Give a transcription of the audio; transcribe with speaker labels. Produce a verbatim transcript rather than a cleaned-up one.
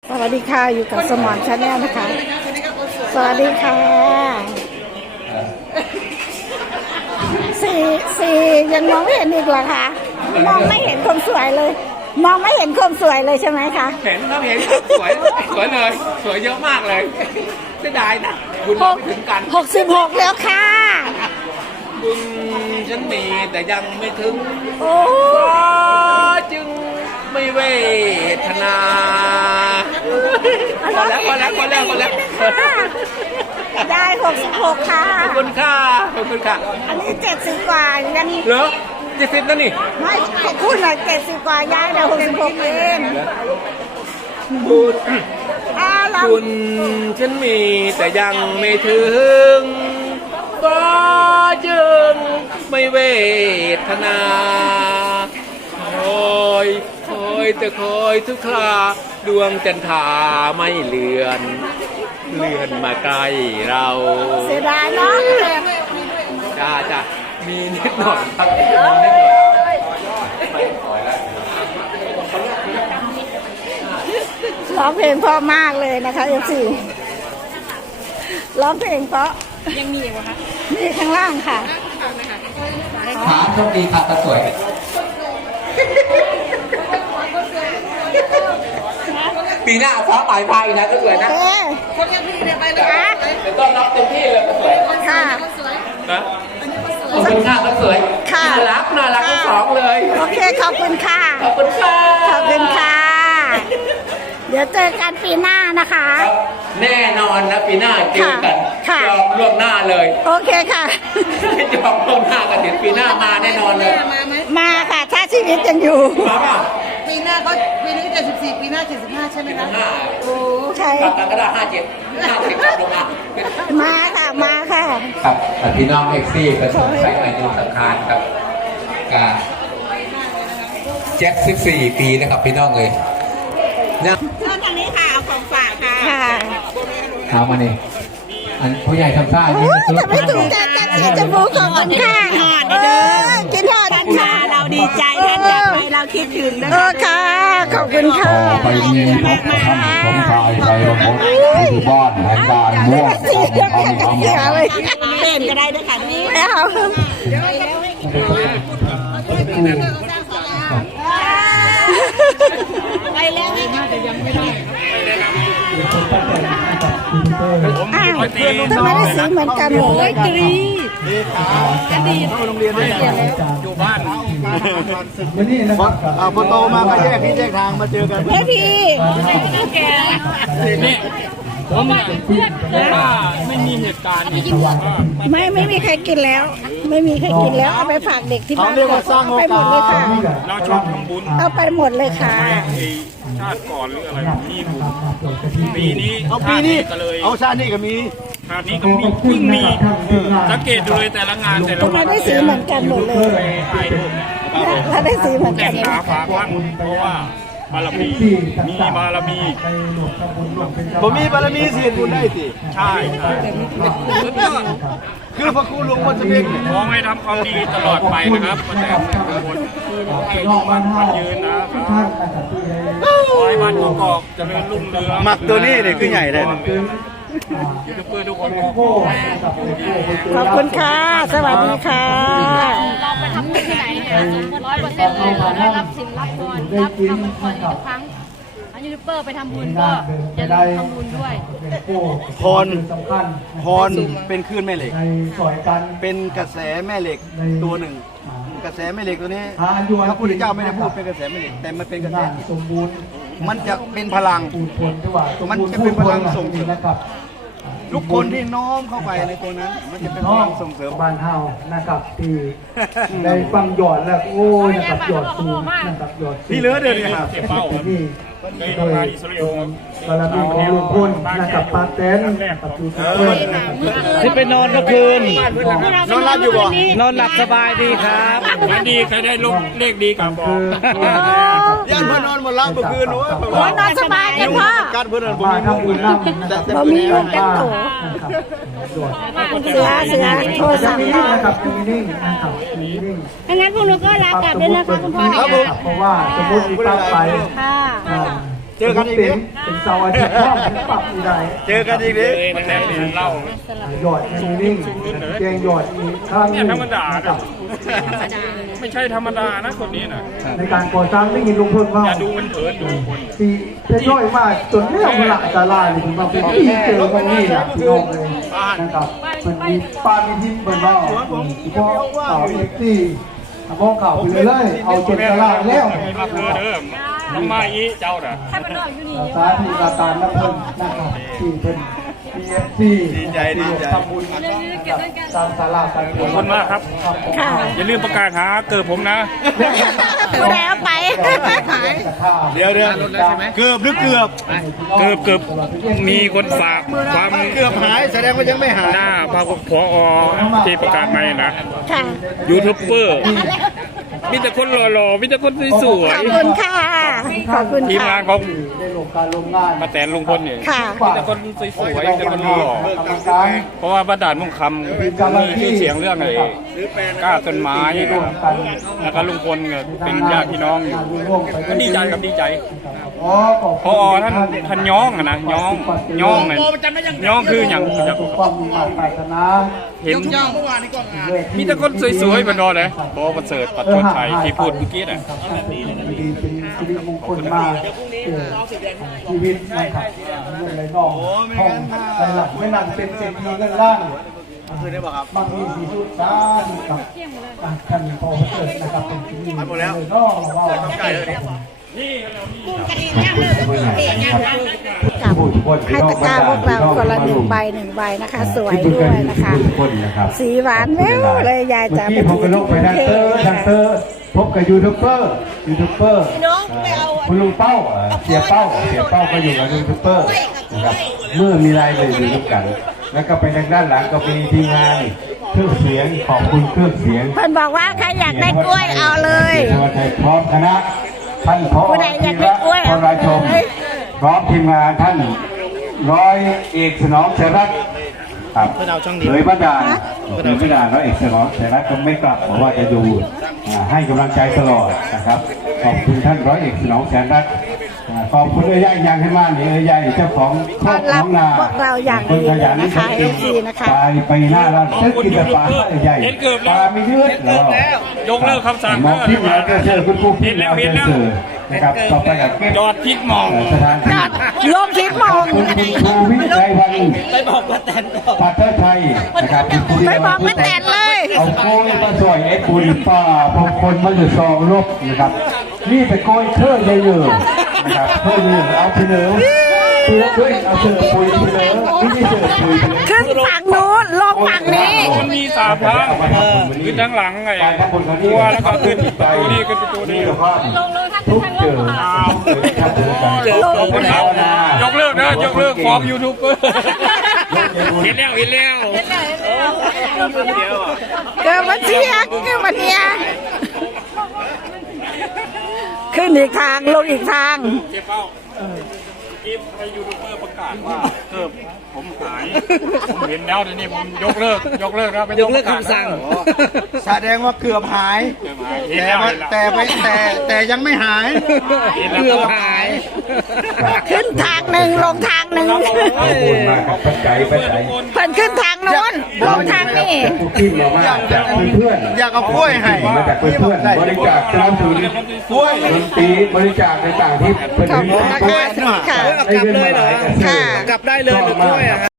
Speaker 1: สวัสดีค่ะอยู่กับสมอนชาแนลนะคะสวัสดีค่ะสี่สี่ยังมองไม่เห็นอีกเหรอคะมองไม่เห็นคนสวยเลย มองไม่เห็นคนสวยเลยใช่ไหมคะ
Speaker 2: เห็นครับเห็นสวยสวยเลยสวยเยอะมากเลยเสียดายนะบุญเราไม่ถึงกัน
Speaker 1: หกสิบหกแล้วค่ะ
Speaker 2: บุญฉันมีแต่ยังไม่ถึง
Speaker 1: โอ้
Speaker 2: จึงไม่เวทนาพอแล้วพอแล้วพอแล้วพอแล้ว
Speaker 1: ได้หกสิบหกค่ะ
Speaker 2: ขอบคุณค่ะขอบคุณค่ะ
Speaker 1: อันนี้เจ็ดสิบกว่ายัง
Speaker 2: เหรอเจ็ดสิบแล้วนี่
Speaker 1: ไม่ขอพูดหน่อยเจ็ดสิบกว่าย้ายเดี๋ยวหกสิบหกเอง
Speaker 2: บุญบุญฉันมีแต่ยังไม่ถึงก็จึงไม่เวทนาคอยคอยแต่คอยทุกคราดวงจันทราไม่เลือนเลื่อนมาใกล้เรา
Speaker 1: เสียดายเนาะ
Speaker 2: จ้าจ้ามีนิดหน่อยครับ
Speaker 1: ร้องเพลงเพราะมากเลยนะคะเอฟซีร้องเพลงเพราะ
Speaker 3: ยังมีอยู่คะ
Speaker 1: มีข้างล่างค่ะ
Speaker 2: ขาโชคดีค่ะตาสวยปีหน้าฟ้าหมายพายนะตาสวยนะ
Speaker 3: คนยังพี่เนี่ยไปเลย
Speaker 1: นะ
Speaker 2: เดี๋ยวต้อนรับเต็มที่เลยตาสวย
Speaker 1: ค่ะ
Speaker 2: นะขอบคุณค่ะตาสวย
Speaker 1: ค่ะ
Speaker 2: น่ารักน่ารักทั้งสองเลย
Speaker 1: โอเคขอบคุณค่ะ
Speaker 2: ขอบคุณค่ะ
Speaker 1: ขอบคุณค่ะเดี๋ยวเจอกันปีหน้านะคะ
Speaker 2: แน่นอนนะปีหน้าเจอกันยอมล่วงหน้าเลย
Speaker 1: โอเคค่ะ
Speaker 2: ยอมล่วงหน้ากันเดี๋ยวปีหน้ามาแน่นอนเลย
Speaker 3: มาไหม
Speaker 1: มาค่ะถ้าชีวิตยังอยู่
Speaker 2: มาป่ะ
Speaker 3: ปีหน้าก็ปีนี้เจ็ดสิบสี่ปีหน้าเจ็ดสิบห้าใช่ไหมคะ
Speaker 2: โอ้
Speaker 1: ใช่
Speaker 2: กลับกันก็ได้ห้าเจ็ดห้าสิบกลับลงมา
Speaker 1: มาค่ะมาค่ะ
Speaker 2: ครับพี่น้องเอ็กซี่กระทรวงสายอายุสังขารครับกับเจ็ดสิบสี่ปีนะครับพี่น้องเลย
Speaker 3: เนี่ยทางนี้ค่ะเอาของฝากค่ะ
Speaker 2: เอามานี่อันผู้ใหญ่ทำท่า
Speaker 1: นี่จะไม่ถูกใจกันเสียจมูกของคนค่ะเด้อกินหอด
Speaker 3: ค่ะเราดีใจท่านอยากไปเราคิดถึงนะคะ
Speaker 1: ค่ะขอบคุณค่ะ
Speaker 4: ไปมีพบท่านสมชายใจระบบที่บ้านแห่งการม่วงทำทำทำ
Speaker 3: เป็นก็ได้ด้วยค่ะนี่
Speaker 1: แล้ว
Speaker 3: ไปแล้วน่าจะยังไม่ได้
Speaker 1: อ้าวทำไมได้สีเหมือนกันหมดเลย
Speaker 3: กรีกระดี
Speaker 5: โรงเรียนด้วยอยู่บ้านวันนี้นะครับพอโตมาก็แยกที่แยกทางมาเจอกัน
Speaker 1: แม่พี่
Speaker 3: แก
Speaker 5: นี่ผมว่าไม่มีเหตุการณ์
Speaker 1: ไม่ไม่มีใครกินแล้วไม่มีใครกินแล้วเอาไปฝากเด็กที่บ้านเอาไปหมดเลยค่ะ
Speaker 5: เราชอบทำบุญ
Speaker 1: เอาไปหมดเลยค่ะ
Speaker 5: ชาติก่อนหรืออะไรมีบุญปีนี้เอาปีนี้เอาชาตินี้ก็มีชาตินี้ก็มีเพิ่งมีสังเกตดูเลยแต่ละงานแต่ละ
Speaker 1: วันได้สีเหมือนกันหมดเลยถ้าได้สีเหมือนกัน
Speaker 5: แต่ขาฝากวังเพราะว่าบารมีมีบารมีผมมีบารมีเสียบุญได้สิใช่ใช่คือพระครูหลวงพ่อจะเป็นขอให้ทำความดีตลอดไปนะครับประแต่คนให้ทุกวันมันยืนนะครับขอให้บ้านกอกจะเป็นรุ่งเรืองหมักตัวนี้เนี่ยคือใหญ่เลยยูทูบเบอร์ทุกคน
Speaker 1: ขอบคุณค่ะสวัสดีค่ะ
Speaker 6: เราไปทำบุญที่ไหนเนี่ยร้อยเปอร์เซ็นต์เลยเราได้รับสินรับพรรับคำพรทุกครั้งยูทูบเบอร์ไปทำบุญก็จะได้ทำบุญด้วย
Speaker 5: พรพรเป็นคลื่นแม่เหล็กเป็นกระแสแม่เหล็กตัวหนึ่งกระแสแม่เหล็กตัวนี้พระพุทธเจ้าไม่ได้พูดเป็นกระแสแม่เหล็กแต่มันเป็นกระแสสมบูรณ์มันจะเป็นพลังมันจะเป็นพลังส่งเสริมทุกคนที่น้อมเข้าไปในตัวนั้นมันจะเป็นพลังส่งเสริม
Speaker 7: บ้านเฮานะครับที่ได้ฟังหยอดแล้วโอ้ยนะครับหยอดสูงนะครับหยอด
Speaker 5: นี่เหลือเดือนนี้ครับ
Speaker 7: นี่โดยบารมีของลุงพลนะครับปาเต้นกับลุงพล
Speaker 8: ที่ไปนอนเมื่อคืน
Speaker 5: นอนหลับอยู่บ่
Speaker 8: นอนหลับสบายดีครับ
Speaker 5: วันดีใครได้ลูกเลขดีกับบอกย่านเพื่อนนอนหมดแล้วเมื่อคืนหนู
Speaker 1: ว่านอนสบายกันพ่อ
Speaker 5: การเพื่อนนอนบ่มีลูกมือ
Speaker 1: แต่บ่มีลูกกันโตเสือเสือโทรศัพท์
Speaker 7: นะครับนิ่งนะครับ
Speaker 6: ถ้างั้นพวกเราก็ลากลับด้วยนะคะคุณพ่อ
Speaker 7: เพราะว่าสมมติมีตั้งไป
Speaker 6: ค่ะ
Speaker 5: เจอกันอีก
Speaker 7: เป็
Speaker 5: ดิ
Speaker 7: นเป็นเสาร์อาทิตย์ท่องเป็นปรับอีกได้
Speaker 5: เจอกันอีกดิมาแต่งเล่า
Speaker 7: หยอดแห่งนิ่งเตียงหยอดอีกครั้งหนึ่งนะครับ
Speaker 5: ไม่ใช่ธรรมดานะคนนี้นะ
Speaker 7: ในการก่อสร้างได้ยินลุงพลว่า
Speaker 5: อย่าดูมันเถิดดูคน
Speaker 7: ปีเป็นย่อยมากจนเรียกว่าหลักตาลายเลยถึงมาเป็นที่เจอตรงนี้นะพี่น้องเลยนะครับมันมีป้ามีทิพย์บนว่าเพราะข่าวเอ็กซี่มองข่าวไปเลยเอาจนตลาดแล้ว
Speaker 5: รับเรือเดิมน้ำมาอีเจ้าน่ะ
Speaker 7: สาธุอาการนักพลนะครับที่เป็นพีเอฟซี
Speaker 5: ดีใจดีใจ
Speaker 7: ทำบุญตามศาลาการ
Speaker 5: ขอบคุณมากครับ
Speaker 1: ค่ะ
Speaker 5: อย่าลืมประกาศหาเกิดผมนะ
Speaker 1: ผู้ใดเอาไป
Speaker 5: เดี๋ยวเดี๋ยวเกือบหรือเกือบเกือบเกือบมีคนฝากความเกือบหายแสดงว่ายังไม่หายหน้าพาพอที่ประกาศใหม่นะ
Speaker 1: ค่ะ
Speaker 5: ยูทูบเบอร์มีแต่คนหล่อๆมีแต่คนสวย
Speaker 1: ขอบคุณค่ะ ขอบคุณ
Speaker 5: ๆทีม
Speaker 1: ค่ะ
Speaker 5: งานของ
Speaker 7: ได้ลงการลงงาน
Speaker 5: มาแตนลุงพลเนี่ย
Speaker 1: ค่ะ
Speaker 5: มีแต่คนสวยๆมีแต่คนหล่อๆเพราะว่าบ้านด่านมุ่งคำมีชื่อเสียงเรื่องอะไรกล้าต้นไม้นะแล้วก็ลุงพลเนี่ยเป็นญาติพี่น้องอยู่ก็ดีใจครับดีใจ
Speaker 7: อ๋อขอบ
Speaker 5: พอท่านท่านย้องอะนะย้องย้องเนี่ยย้องคืออย่างจะ
Speaker 7: ความมุ่งมั่นปรารถนา
Speaker 5: เห็นมีแต่คนสวยๆบนดอยเลยพอประเสริฐปัตตนชัยที่พูดเมื่อกี้น่ะ
Speaker 7: ดีเป็นสิริมงคลมากเกิดชีวิตนะครับเงินไหลนองห้องไหลหลักไม่นานเป็นเศรษฐีเงินล้านบางทีสีสุดสาธุกับท่านพอเกิดนะครับเป็นชีวิตเลยนอกว่า
Speaker 4: ผู้ทุกคน
Speaker 1: ให้ตะกร้าพวกเราคนละหนึ่งใบหนึ่งใบนะคะ สวยด้วยนะคะ
Speaker 4: ทุกคนนะครับ
Speaker 1: สีหวานแววเลยยายจ๋า
Speaker 4: เมื่อกี้ผมก็ลงไปดันเตอร์ดันเตอร์พบกับยูทูบเบอร์ยูทูบเบอร์คุณลุงเป้าเสียเป้าเสียเป้าก็อยู่กับยูทูบเบอร์นะครับเมื่อมีรายเลยอยู่ด้วยกัน แล้วก็ไปทางด้านหลังก็มีทีมงานเครื่องเสียงขอบคุณเครื่องเสียง
Speaker 1: เพิ่นบอกว่าใครอยากได้กล้วยเอาเลย
Speaker 4: เทวชัยพร้อมคณะท่านพอ
Speaker 1: ผู้ใดอยากได้กล้วย
Speaker 4: พ
Speaker 1: เอา
Speaker 4: รายชม
Speaker 1: เลย
Speaker 4: พร้อมทีมงานท่านร้อยเอกสนองเสรัตน์ครับเผยพระดานเผยพระดานร้อยเอกสนองเสรัตน์ก็ไม่กลับบอกว่าจะดูอ่าให้กำลังใจตลอดนะครับขอบคุณท่านร้อยเอกสนองเสรัตน์อ่าขอบคุณเอ้ยย่างยังให้มากนี่เอ้ยย่างเจ้าของครอบน้องนา
Speaker 1: พวกเราอย่าง
Speaker 4: คนขยัน
Speaker 1: นะคะ เอฟซี นะคะ
Speaker 4: ไปไปหน้าร้านซื้อกินแต่ปลาใหญ่ปลาไม่เยืดหรอก
Speaker 5: ยกเลิกคำสั่ง
Speaker 4: มองที่แล้วก็เจอคุณครูพี่แล้วเจอนะครับต่อไปกับเก็บ
Speaker 5: จอดพิษมอง
Speaker 4: สถานที่
Speaker 1: ลงคลิปมอง
Speaker 4: คุณครูวิไลวันไปบอกป้าแตนป้าเตอร์ไทยนะครับ
Speaker 1: ไปบอกป้าแตนเลย
Speaker 4: เอาโกยมาสวยไอ้ปุยป้าพงคนมาอยู่ซองลบนะครับนี่ไปโกยเครื่องเยอะๆนะครับเครื่องเยอะเอาไปเลยปุยด้วยเอาเสือปุยไปเลยนี่เสือปุย
Speaker 1: ขึ้นฝั่งนู้นลงฝั่งนี้
Speaker 5: มันมีสามทางขึ้นทางหลังไงตัวแล้วก็ขึ้นตัวนี้ขึ้นตัวนี้
Speaker 6: ลงเลยท่านท่านลงค่ะ
Speaker 5: ขอบคุณครับยกเลิกนะยกเลิกฟอร์มยูทูบเบอร์เห็นแล้วเห็นแล้ว
Speaker 1: เกิดมาเชียร์เกิดมาเชียร์ขึ้นอีกทางลงอีกทาง
Speaker 5: เจ๊เป้าทีมในยูทูบเบอร์ประกาศว่าเกิดผมหายผมเห็นแล้วทีนี้ผมยกเลิกยกเลิกครับยกเลิกคำสั่ง
Speaker 7: แสดงว่าเกือบหาย
Speaker 5: แต่ว่า
Speaker 7: แต่ไม่แต่แต่ยังไม่หาย
Speaker 5: เกือบหาย
Speaker 1: ขึ้นทางหนึ่งลงทางหนึ่ง
Speaker 4: ขอบคุณมากครับปัจจัยปัจจัย
Speaker 1: เพิ่นขึ้นทางโน้นลงทางนี้
Speaker 4: ทุกที่มามาจากเพื่อนๆ
Speaker 7: อยากเอากล้วยให้
Speaker 4: มาจากเพื่อนๆบริจาคสนับสนุน
Speaker 5: กล้วย
Speaker 4: ดนตรีบริจาคในต่างที่เป็น
Speaker 1: ขอบคุณนะคะค่ะ
Speaker 4: ได้เงินมาหลายกระทรวง
Speaker 1: ค่ะ
Speaker 8: กลับได้เลยหรือกล้วยอะ